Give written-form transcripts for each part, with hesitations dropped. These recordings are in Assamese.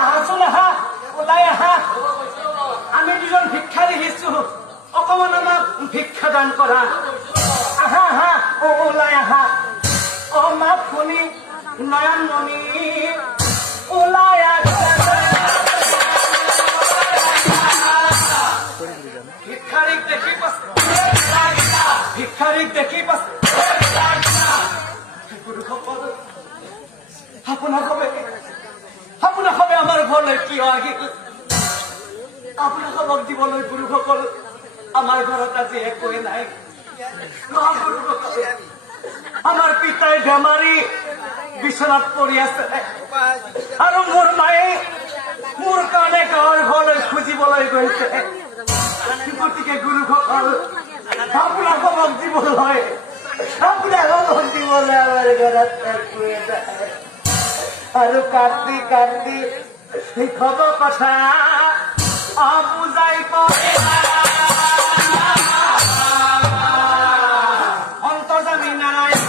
আহাচোন আহা ওলাই আহা আমি দুজন ভিক্ষাৰী আহিছো অকমান আমাক ভিক্ষা দান কৰা আহা আহা ওলাই আহা অ মাত শুনি নয়নমণি ওলাই ভিক্ষাৰীক দেখি পাইছে ভিক্ষাৰীক দেখি পাইছে গুৰুসকল আপোনাৰ সবে আমাৰ ঘৰলৈ কিয় আহিল আপোনাৰ সবক দিবলৈ গুৰুসকল আমাৰ ঘৰত আজি একোৱে নাই আমাৰ পিতাই বেমাৰী বিচনাত পৰি আছে আৰু মোৰ মায়ে মোৰ কাৰণে গাঁৱৰ ঘৰলৈ খুজিবলৈ গৈছে গতিকে গুৰুসকল আপোনাৰ সবক দিবলৈ আমাৰ ঘৰত একোৱে নাই আৰু কান্দি কান্দি শিক্ষক কথা বুজাই অন্তৰ্যামী নাৰায়ণ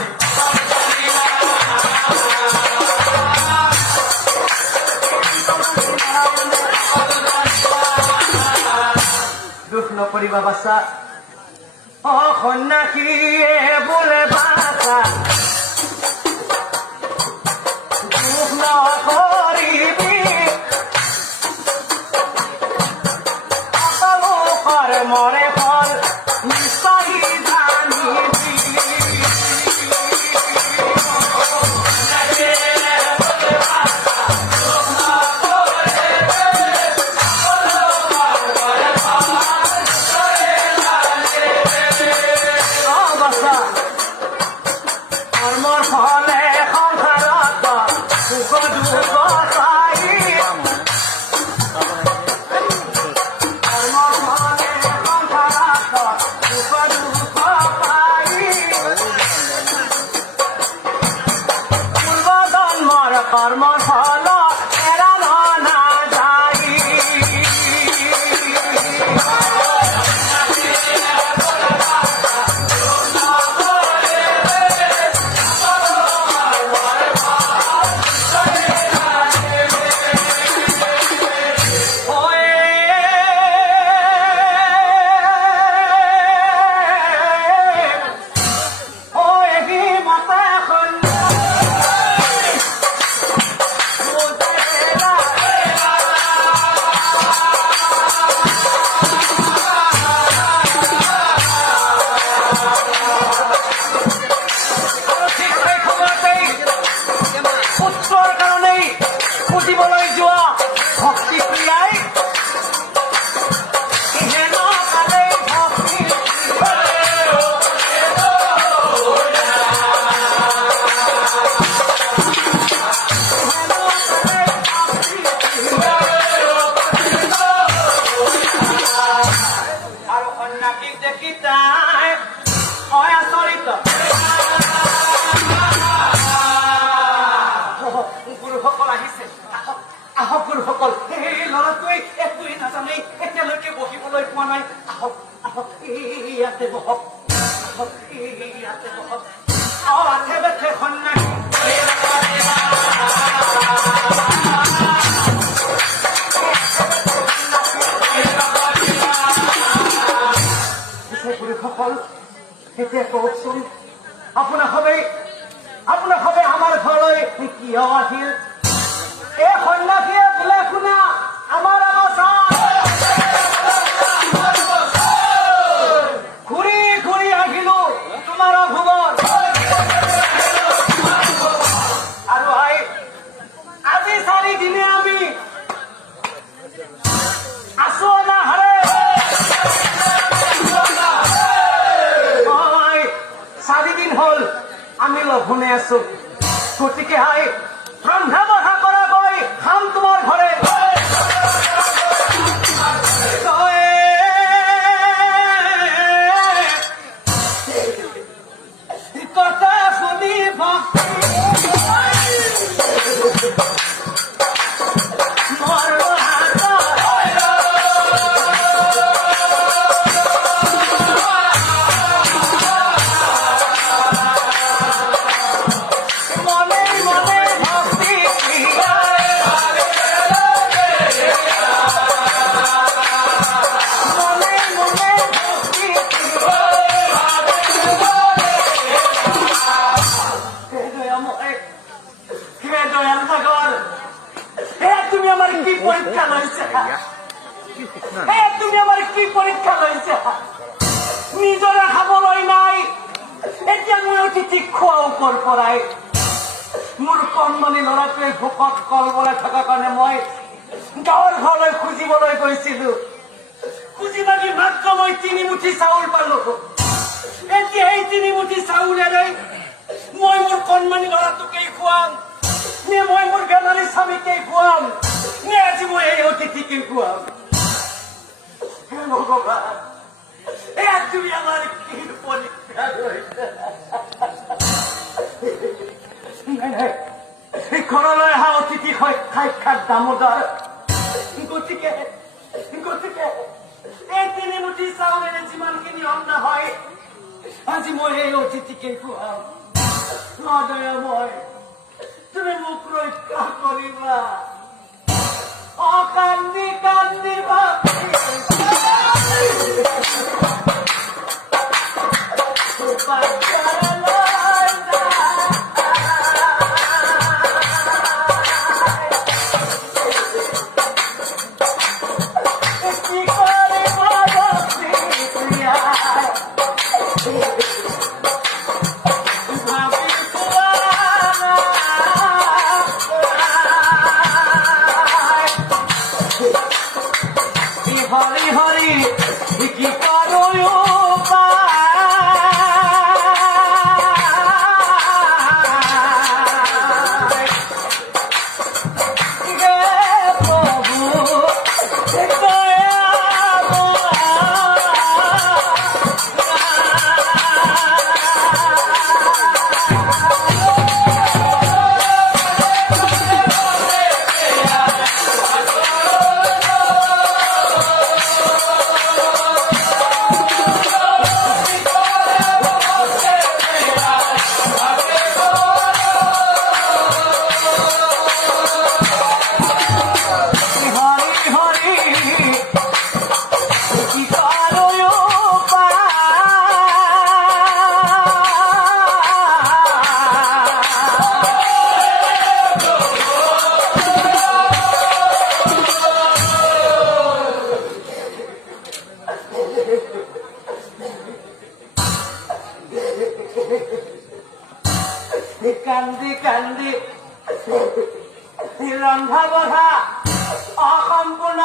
দুখ নকৰিবা বাছা অ সন্যাসীয়ে বোলে বাছা দুখ নকৰিবি মৰে ফল নিশ্চয় জানিবি কৰ্মৰ ফলে সংসাৰত সুখ দুখ পাই কৰ্মৰ ফল এড়ানো না যাই গুৰুসকল আহিছে আহক গুৰুসকল এই ল'ৰাটোৱে একোৱে নাজানে এতিয়ালৈকে বহিবলৈ পোৱা নাই আহক আহক ইয়াতে বহক আহক ইয়াতে বহক আঠে বেঠে সন্যাসী গুৰুসকল এতিয়া কওকচোন আপোনাৰ সবে আমাৰ ঘৰলৈ কিয় আহিল এই সন্যাসীয়ে বোলে শুনা আমাৰ ঘূৰি ঘূৰি আহিলো তোমাৰ ভুৱন আৰু আজি 4 দিনে আমি আছো না হাৰে 4 দিন হল আমি লঘোনে আছো গতিকে ৰন্ধা বঢ়া কৰা গৈ খাম তোমাৰ ঘৰে কথা শুনি মনে মনে তুমি আমার কি পরীক্ষা লইছে তুমি আমার কি পরীক্ষা লইছে নিজরে খাবলৈ নাই এতিয়া মই অতিথি খোৱাও কৰ পৰাই মোৰ কণমানি ল'ৰাটোৱে ভোকত কলবলে থকা কাৰণে মই গাঁৱৰ ঘৰলৈ খুজিবলৈ গৈছিলো খুজি লাগি মাত্ৰ মই 3 মুঠি চাউল পালো এতিয়া এই 3 মুঠি চাউলেৰে মই মোৰ কণমানি ল'ৰাটোকেই খুৱাম নে মই মোৰ বেমাৰী স্বামীকেই খুৱাম নে আজি মই এই অতিথিকেই খুৱাম হে ভগৱান তুমি আমাৰ কি পৰীক্ষা ঘৰলৈ অহা অতিথি সাক্ষাৎ দামোদৰ গতিকে এই 3 মুঠি চাউলেৰে যিমানখিনি অন্ন হয় আজি মই এই অতিথিকে খুৱাম দয়াময় তুমি মোক ৰক্ষা কৰিবা কান্দি কান্দি হৰি হৰি কি পাৰো কান্দি কান্দি ৰন্ধা বঢ়া অসম্পূৰ্ণ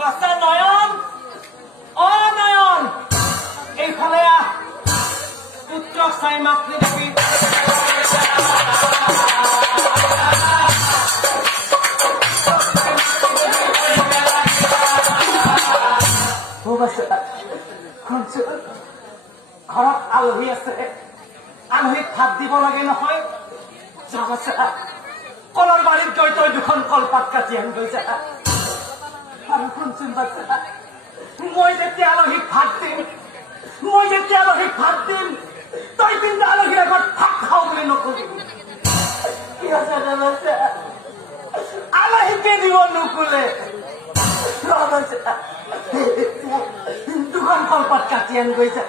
বাচ্চা নয়ন নয়ন এইফালে পুত্ৰক চাই মাতৃ দেৱী ঘৰত আলহী আছে আলহীক ভাত দিব লাগে নহয় যাম আছে কলৰ বাৰীত গৈ তই 2খন কলপাত কাটি আনি গৈছা আৰু শুনচোন বাচ্চা মই যেতিয়া আলহীক ভাত দিম তই কিন্তু আলহীৰ আগত ভাত খাওঁ বুলি নকৰিবি কি হৈছে বাচ্চা আলহীকে দিব নুকুলে 2খন কলপাত কাটি আনি গৈছা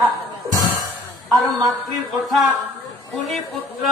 আৰু মাতৃৰ কথা শুনি পুত্ৰ